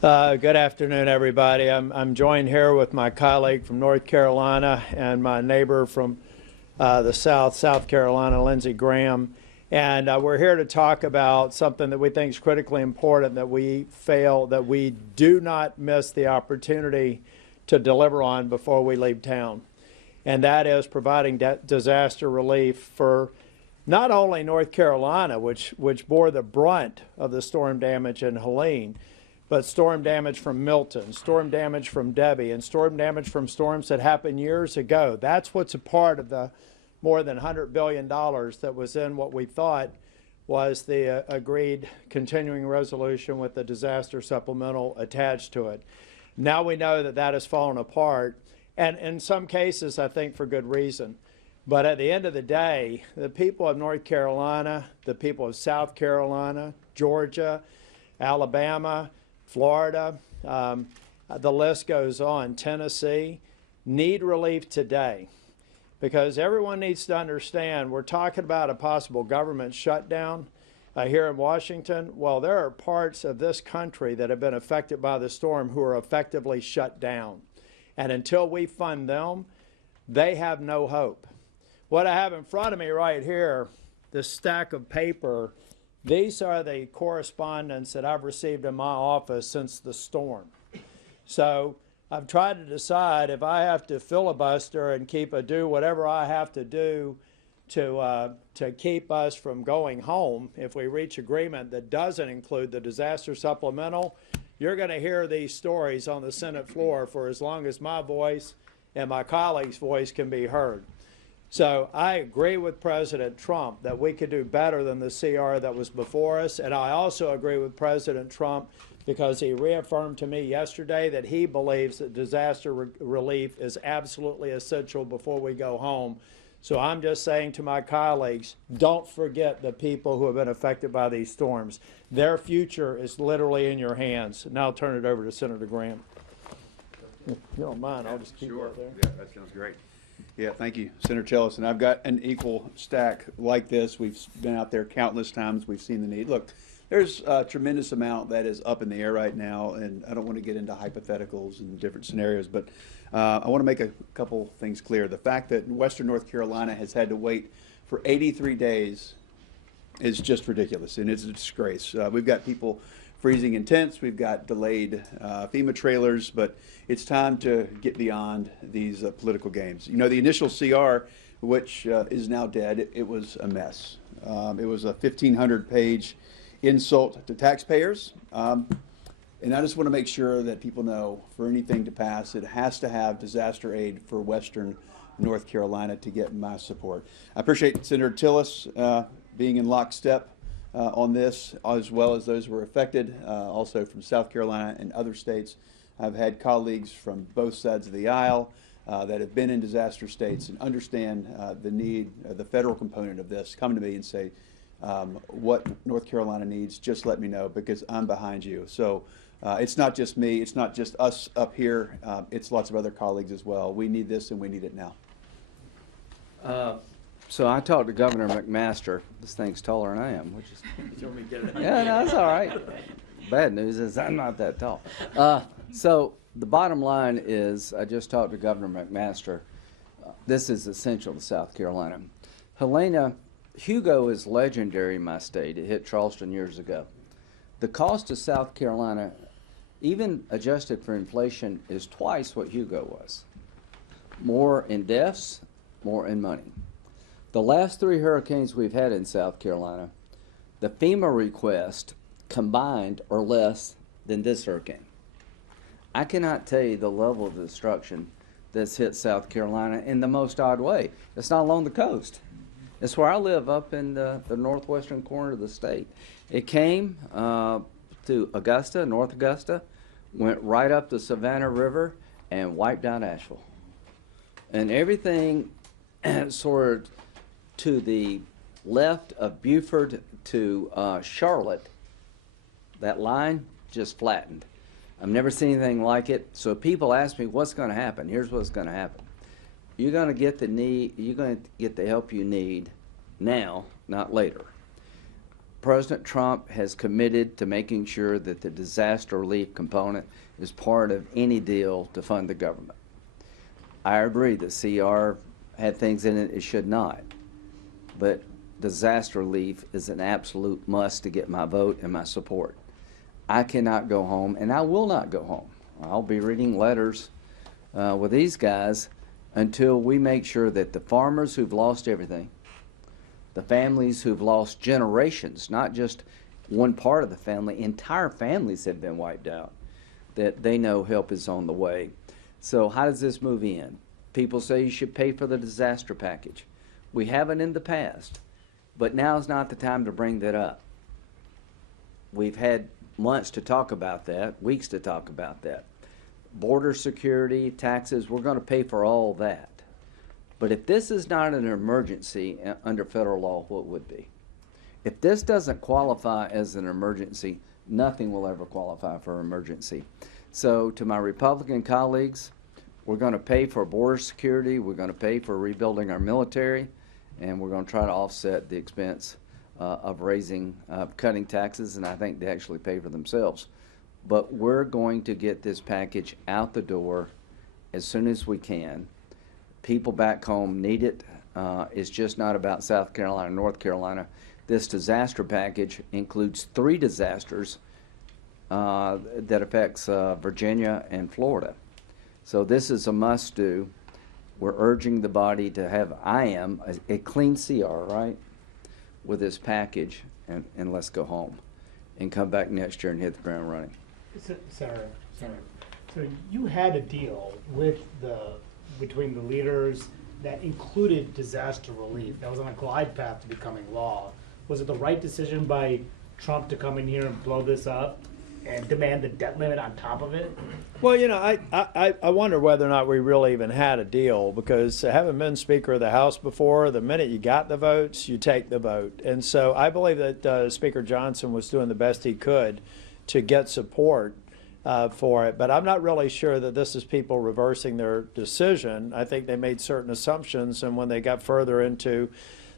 Good afternoon, everybody. I'm joined here with my colleague from North Carolina and my neighbor from the South Carolina, Lindsey Graham. And we're here to talk about something that we think is critically important, that we do not miss the opportunity to deliver on before we leave town. And that is providing disaster relief for not only North Carolina, which bore the brunt of the storm damage in Helene, but storm damage from Milton, storm damage from Debbie, and storm damage from storms that happened years ago. That's what's a part of the more than $100 billion that was in what we thought was the agreed continuing resolution with the disaster supplemental attached to it. Now we know that that has fallen apart, and in some cases, I think for good reason. But at the end of the day, the people of North Carolina, the people of South Carolina, Georgia, Alabama, Florida, the list goes on, Tennessee, need relief today. Because everyone needs to understand we're talking about a possible government shutdown here in Washington. Well, there are parts of this country that have been affected by the storm who are effectively shut down. And until we fund them, they have no hope. What I have in front of me right here, this stack of paper, these are the correspondence that I've received in my office since the storm. So I've tried to decide if I have to filibuster and do whatever I have to do to keep us from going home if we reach agreement that doesn't include the disaster supplemental. You're going to hear these stories on the Senate floor for as long as my voice and my colleagues' voice can be heard. So I agree with President Trump that we could do better than the CR that was before us, and I also agree with President Trump because he reaffirmed to me yesterday that he believes that disaster relief is absolutely essential before we go home. So I'm just saying to my colleagues, don't forget the people who have been affected by these storms. Their future is literally in your hands. Now I'll turn it over to Senator Graham. If you don't mind, I'll just keep that there. Yeah, that sounds great. Yeah, thank you, Senator Tillis. And I've got an equal stack like this. We've been out there countless times. We've seen the need. Look, there's a tremendous amount that is up in the air right now, and I don't want to get into hypotheticals and different scenarios, but I want to make a couple things clear. The fact that Western North Carolina has had to wait for 83 days is just ridiculous, and it's a disgrace. We've got people freezing in tents. We've got delayed FEMA trailers, but it's time to get beyond these political games. You know, the initial CR, which is now dead, it was a mess. It was a 1,500-page insult to taxpayers. And I just want to make sure that people know for anything to pass, it has to have disaster aid for Western North Carolina to get my support. I appreciate Senator Tillis being in lockstep on this, as well as those who were affected, also from South Carolina and other states. I've had colleagues from both sides of the aisle that have been in disaster states and understand the need, the federal component of this, come to me and say, what North Carolina needs, just let me know, because I'm behind you. So it's not just me, it's not just us up here, it's lots of other colleagues as well. We need this and we need it now. So I talked to Governor McMaster. This thing's taller than I am, which is yeah, no, that's all right. Bad news is I'm not that tall. So the bottom line is, I just talked to Governor McMaster. This is essential to South Carolina. Helena, Hugo is legendary in my state. It hit Charleston years ago. The cost of South Carolina, even adjusted for inflation, is twice what Hugo was. More in deaths, more in money. The last 3 hurricanes we've had in South Carolina, the FEMA request combined are less than this hurricane. I cannot tell you the level of destruction that's hit South Carolina in the most odd way. It's not along the coast. It's where I live, up in the northwestern corner of the state. It came to Augusta, North Augusta, went right up the Savannah River and wiped out Asheville. And everything sort of to the left of Beaufort to Charlotte, that line just flattened. I've never seen anything like it. So people ask me, what's going to happen? Here's what's going to happen. You're going to get the help you need now, not later. President Trump has committed to making sure that the disaster relief component is part of any deal to fund the government. I agree that CR had things in it it should not, but disaster relief is an absolute must to get my vote and my support. I cannot go home, and I will not go home. I'll be reading letters with these guys until we make sure that the farmers who've lost everything, the families who've lost generations, not just one part of the family, entire families have been wiped out, that they know help is on the way. So how does this move in? People say you should pay for the disaster package. We haven't in the past, but now's not the time to bring that up. We've had months to talk about that, weeks to talk about that. Border security, taxes, we're going to pay for all that. But if this is not an emergency under federal law, what would be? If this doesn't qualify as an emergency, nothing will ever qualify for emergency. So to my Republican colleagues, we're going to pay for border security, we're going to pay for rebuilding our military, and we're going to try to offset the expense of cutting taxes, and I think they actually pay for themselves. But we're going to get this package out the door as soon as we can. People back home need it. It's just not about South Carolina, North Carolina. This disaster package includes 3 disasters that affects Virginia and Florida. So this is a must-do. We're urging the body to have, a clean CR, right, with this package, and let's go home and come back next year and hit the ground running. Sarah, so you had a deal between the leaders that included disaster relief. That was on a glide path to becoming law. Was it the right decision by Trump to come in here and blow this up and demand the debt limit on top of it? Well, you know, I wonder whether or not we really even had a deal, because having been Speaker of the House before, the minute you got the votes, you take the vote. And so I believe that Speaker Johnson was doing the best he could to get support for it. But I'm not really sure that this is people reversing their decision. I think they made certain assumptions, and when they got further into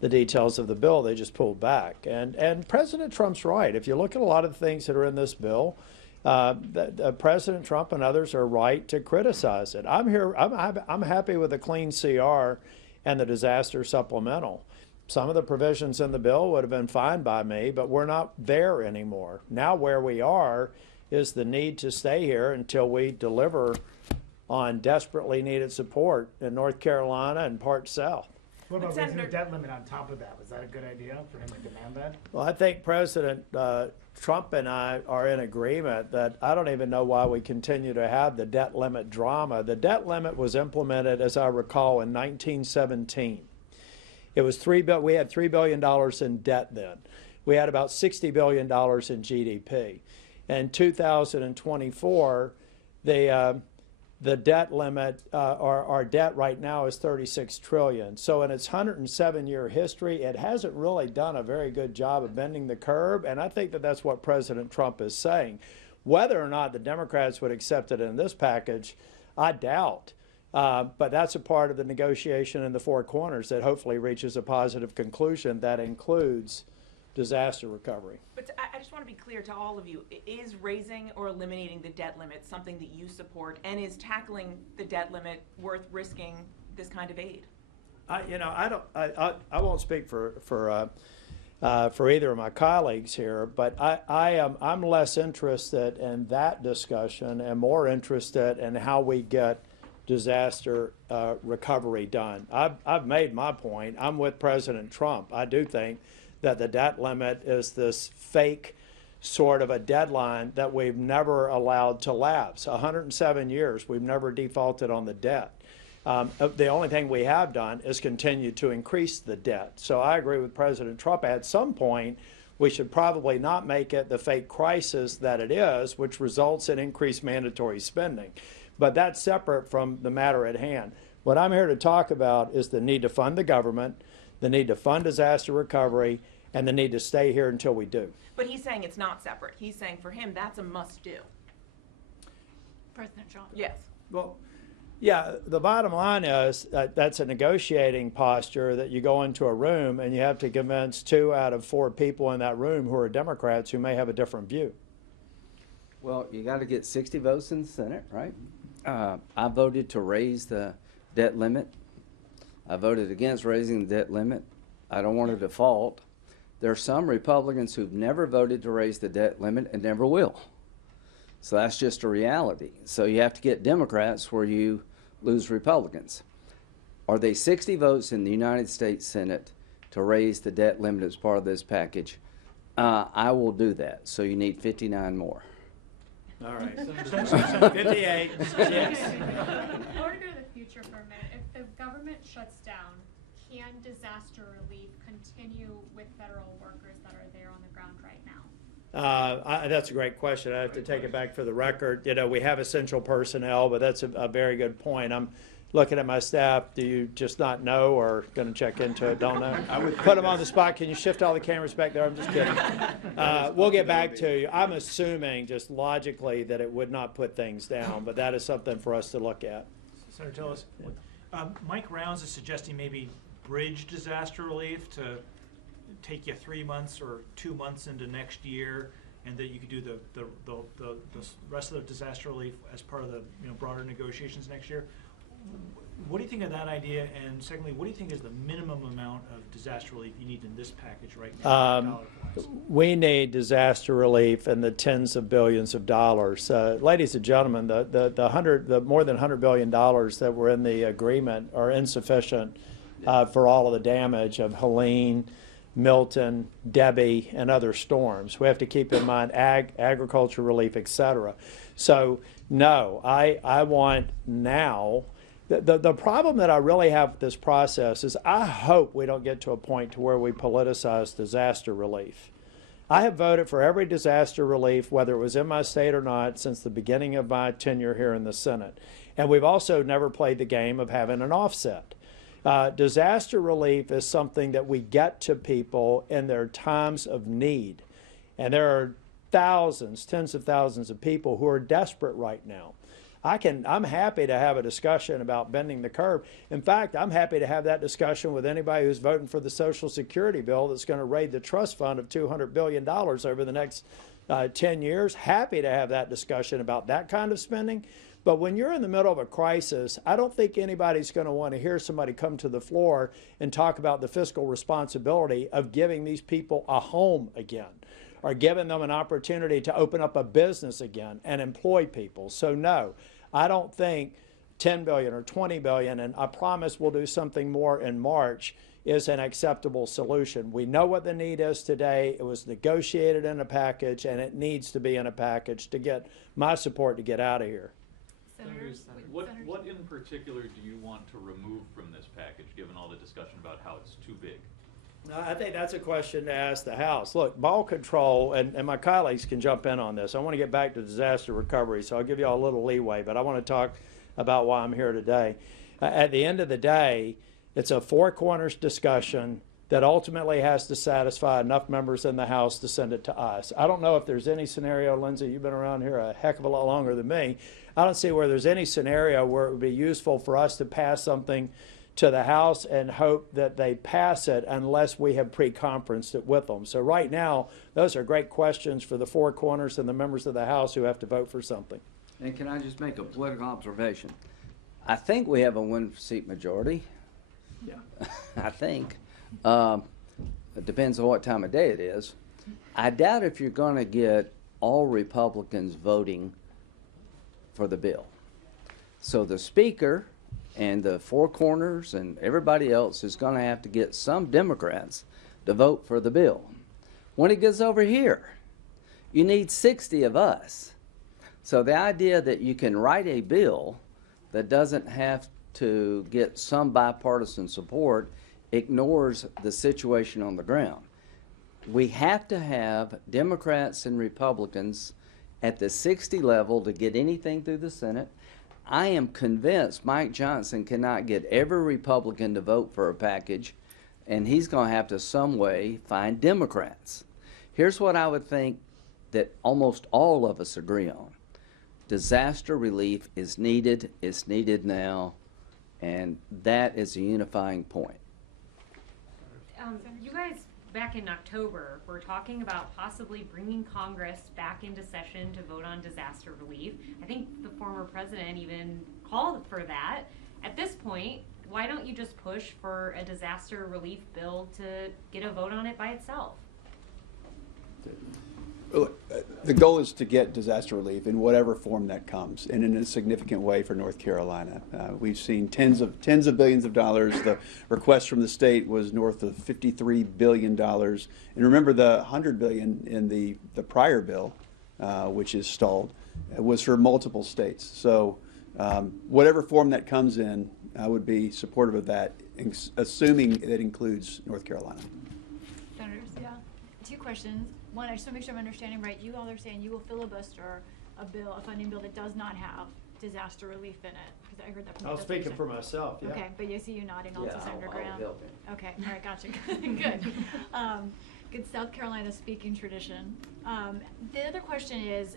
the details of the bill, they just pulled back. And President Trump's right. If you look at a lot of the things that are in this bill, President Trump and others are right to criticize it. I'm happy with the clean CR and the disaster supplemental. Some of the provisions in the bill would have been fine by me, but we're not there anymore. Now where we are is the need to stay here until we deliver on desperately needed support in North Carolina and parts south. What about raising the debt limit on top of that? Was that a good idea for him to demand that? Well, I think President Trump and I are in agreement that I don't even know why we continue to have the debt limit drama. The debt limit was implemented, as I recall, in 1917. It was we had $3 billion in debt then. We had about $60 billion in GDP. In 2024, the debt limit, our debt right now is $36 trillion. So in its 107-year history, it hasn't really done a very good job of bending the curve, and I think that that's what President Trump is saying. Whether or not the Democrats would accept it in this package, I doubt. But that's a part of the negotiation in the Four Corners that hopefully reaches a positive conclusion that includes disaster recovery. But I just want to be clear to all of you, is raising or eliminating the debt limit something that you support, and is tackling the debt limit worth risking this kind of aid? I won't speak for either of my colleagues here, but I'm less interested in that discussion and more interested in how we get disaster recovery done. I've made my point. I'm with President Trump. I do think that the debt limit is this fake sort of a deadline that we've never allowed to lapse. 107 years, we've never defaulted on the debt. The only thing we have done is continue to increase the debt. So I agree with President Trump. At some point, we should probably not make it the fake crisis that it is, which results in increased mandatory spending. But that's separate from the matter at hand. What I'm here to talk about is the need to fund the government, the need to fund disaster recovery, and the need to stay here until we do. But he's saying it's not separate. He's saying for him that's a must-do. President Trump. Yes. Well, Yeah, the bottom line is that's a negotiating posture that you go into a room and you have to convince 2 out of 4 people in that room who are Democrats who may have a different view. Well, you got to get 60 votes in the Senate, right? I voted to raise the debt limit. I voted against raising the debt limit. I don't want to default. There are some Republicans who've never voted to raise the debt limit and never will. So that's just a reality. So you have to get Democrats where you lose Republicans. Are they 60 votes in the United States Senate to raise the debt limit as part of this package? I will do that. So you need 59 more. All right. 58. Yes. I want to go to the future for a minute. If the government shuts down, can disaster relief continue with federal workers that are there on the ground right now? That's a great question. I have to take it back for the record. You know, we have essential personnel, but that's a very good point. I'm looking at my staff. Do you just not know or going to check into it? Don't know? I would put them on the spot. Can you shift all the cameras back there? I'm just kidding. We'll get back to you. I'm assuming just logically that it would not put things down, but that is something for us to look at. Senator Tillis, Mike Rounds is suggesting maybe bridge disaster relief to take you 3 months or 2 months into next year, and that you could do the rest of the disaster relief as part of the broader negotiations next year. What do you think of that idea? And secondly, what do you think is the minimum amount of disaster relief you need in this package right now? Dollar-wise? We need disaster relief in the tens of billions of dollars. Ladies and gentlemen, the more than $100 billion that were in the agreement are insufficient for all of the damage of Helene, Milton, Debbie, and other storms. We have to keep in mind agriculture relief, et cetera. So, no, I want now. The problem that I really have with this process is I hope we don't get to a point to where we politicize disaster relief. I have voted for every disaster relief, whether it was in my state or not, since the beginning of my tenure here in the Senate. And we've also never played the game of having an offset. Disaster relief is something that we get to people in their times of need. And there are thousands, tens of thousands of people who are desperate right now. I'm happy to have a discussion about bending the curve. In fact, I'm happy to have that discussion with anybody who's voting for the Social Security bill that's going to raid the trust fund of $200 billion over the next 10 years. Happy to have that discussion about that kind of spending. But when you're in the middle of a crisis, I don't think anybody's going to want to hear somebody come to the floor and talk about the fiscal responsibility of giving these people a home again, or giving them an opportunity to open up a business again and employ people. So no, I don't think 10 billion or 20 billion, and I promise we'll do something more in March, is an acceptable solution. We know what the need is today. It was negotiated in a package, and it needs to be in a package to get my support to get out of here. Senators, What in particular do you want to remove from this package, given all the discussion about how it's too big? No, I think that's a question to ask the House. Look, ball control, and my colleagues can jump in on this. I want to get back to disaster recovery, so I'll give you all a little leeway, but I want to talk about why I'm here today. At the end of the day, it's a four corners discussion that ultimately has to satisfy enough members in the House to send it to us. I don't know if there's any scenario, Lindsey, you've been around here a heck of a lot longer than me. I don't see where there's any scenario where it would be useful for us to pass something to the House and hope that they pass it unless we have pre-conferenced it with them. So right now, those are great questions for the four corners and the members of the House who have to vote for something. And can I just make a political observation? I think we have a one-seat majority. Yeah. I think. It depends on what time of day it is. I doubt if you're going to get all Republicans voting for the bill. So the Speaker and the four corners and everybody else is going to have to get some Democrats to vote for the bill. When it gets over here, you need 60 of us. So the idea that you can write a bill that doesn't have to get some bipartisan support ignores the situation on the ground. We have to have Democrats and Republicans at the 60 level to get anything through the Senate. I am convinced Mike Johnson cannot get every Republican to vote for a package, and he's going to have to some way find Democrats. Here's what I would think that almost all of us agree on. Disaster relief is needed, it's needed now, and that is a unifying point. You guys, back in October, were talking about possibly bringing Congress back into session to vote on disaster relief. I think the former president even called for that. At this point, why don't you just push for a disaster relief bill to get a vote on it by itself? The goal is to get disaster relief in whatever form that comes, and in a significant way for North Carolina. We've seen tens of billions of dollars. The request from the state was north of $53 billion. And remember, the $100 billion in the prior bill, which is stalled, was for multiple states. So whatever form that comes in, I would be supportive of that, assuming it includes North Carolina. Senators, yeah. 2 questions. One, I just want to make sure I'm understanding right. You all are saying you will filibuster a funding bill that does not have disaster relief in it, because I heard that from I'm the speaking president. for myself, yeah. Okay, but you see you nodding also, Senator Graham. help him. Okay, all right, gotcha. Good. Good South Carolina speaking tradition. The other question is,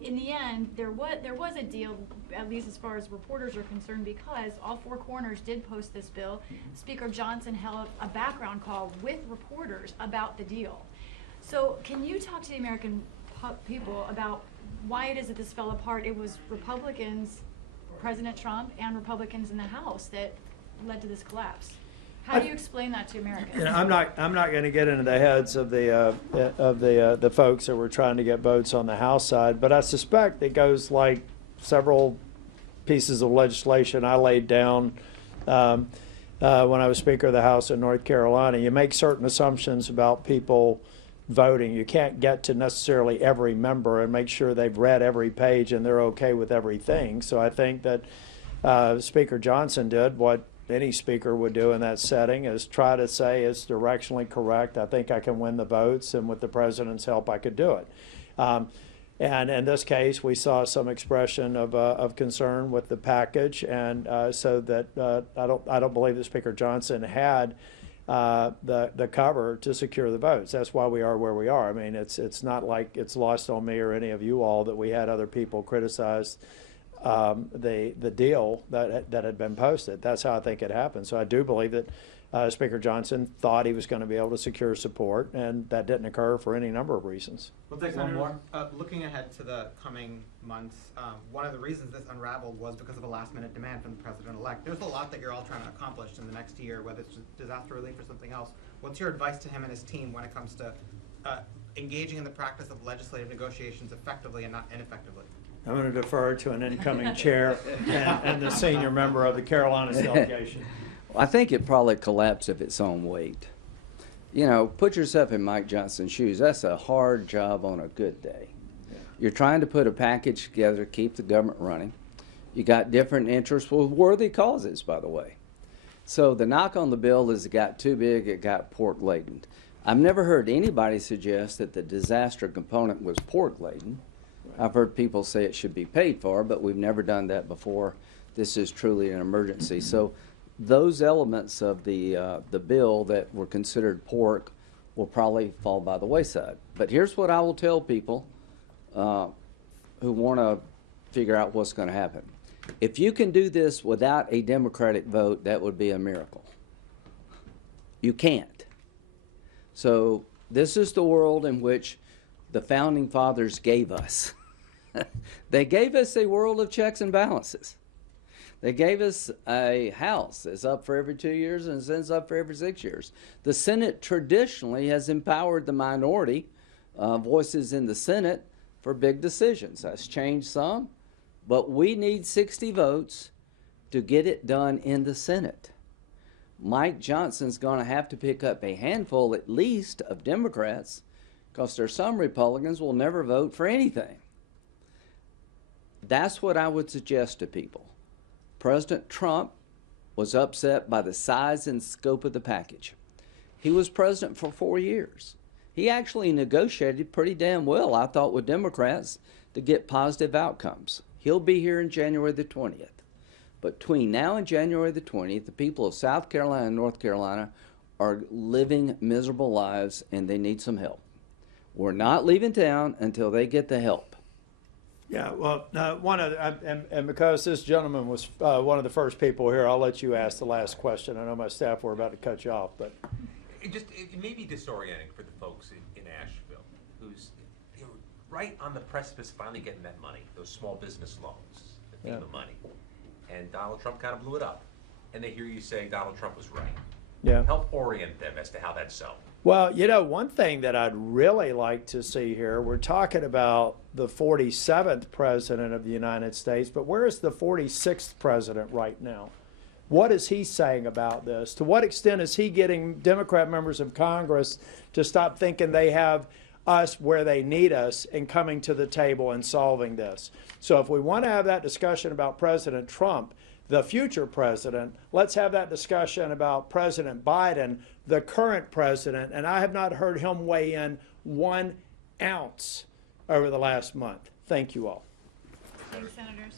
in the end, there was a deal, at least as far as reporters are concerned, because all 4 corners did post this bill. Speaker Johnson held a background call with reporters about the deal. So can you talk to the American people about why it is that this fell apart? It was Republicans, President Trump, and Republicans in the House that led to this collapse. How do you explain that to Americans? You know, I'm not going to get into the heads of the folks that were trying to get votes on the House side, but I suspect it goes like several pieces of legislation I laid down when I was Speaker of the House in North Carolina. You make certain assumptions about people voting. You can't get to necessarily every member and make sure they've read every page and they're okay with everything. So I think that Speaker Johnson did what any speaker would do in that setting, is try to say it's directionally correct. I think I can win the votes, and with the president's help, I could do it. And in this case, we saw some expression of concern with the package, and so that I don't believe that Speaker Johnson had the cover to secure the votes. That's why we are where we are. I mean, it's not like it's lost on me or any of you all that we had other people criticize the deal that had been posted. That's how I think it happened. So I do believe that Speaker Johnson thought he was going to be able to secure support, and that didn't occur for any number of reasons. Well, thanks, Senator. Looking ahead to the coming months, one of the reasons this unraveled was because of a last-minute demand from the president-elect. There's a lot that you're all trying to accomplish in the next year, whether it's disaster relief or something else. What's your advice to him and his team when it comes to engaging in the practice of legislative negotiations effectively and not ineffectively? I'm going to defer to an incoming chair and the senior member of the Carolinas delegation. I think it probably collapsed of its own weight. You know, put yourself in Mike Johnson's shoes. That's a hard job on a good day. You're trying to put a package together, keep the government running. You got different interests with worthy causes, by the way. So the knock on the bill is it got too big, it got pork laden. I've never heard anybody suggest that the disaster component was pork laden. I've heard people say it should be paid for, but we've never done that before. This is truly an emergency. So those elements of the bill that were considered pork will probably fall by the wayside. But here's what I will tell people who want to figure out what's going to happen. If you can do this without a Democratic vote, that would be a miracle. You can't. So this is the world in which the Founding Fathers gave us. They gave us a world of checks and balances. They gave us a House that's up for every 2 years and sends up for every 6 years. The Senate traditionally has empowered the minority voices in the Senate for big decisions. That's changed some, but we need 60 votes to get it done in the Senate. Mike Johnson's going to have to pick up a handful at least of Democrats, because there's some Republicans will never vote for anything. That's what I would suggest to people. President Trump was upset by the size and scope of the package. He was president for 4 years. He actually negotiated pretty damn well, I thought, with Democrats to get positive outcomes. He'll be here in January the 20th. But between now and January the 20th, the people of South Carolina and North Carolina are living miserable lives, and they need some help. We're not leaving town until they get the help. Yeah, well, and because this gentleman was one of the first people here, I'll let you ask the last question. I know my staff were about to cut you off, but. It may be disorienting for the folks in Asheville, who's right on the precipice of finally getting that money, those small business loans, the FEMA money. And Donald Trump kind of blew it up. And they hear you saying Donald Trump was right. Yeah. Help orient them as to how that's so. Well, you know, one thing that I'd really like to see here, we're talking about the 47th president of the United States, but where is the 46th president right now? What is he saying about this? To what extent is he getting Democrat members of Congress to stop thinking they have us where they need us and coming to the table and solving this? So if we want to have that discussion about President Trump, the future president, let's have that discussion about President Biden, the current president, and I have not heard him weigh in 1 ounce over the last month. Thank you all. Thanks, Senators.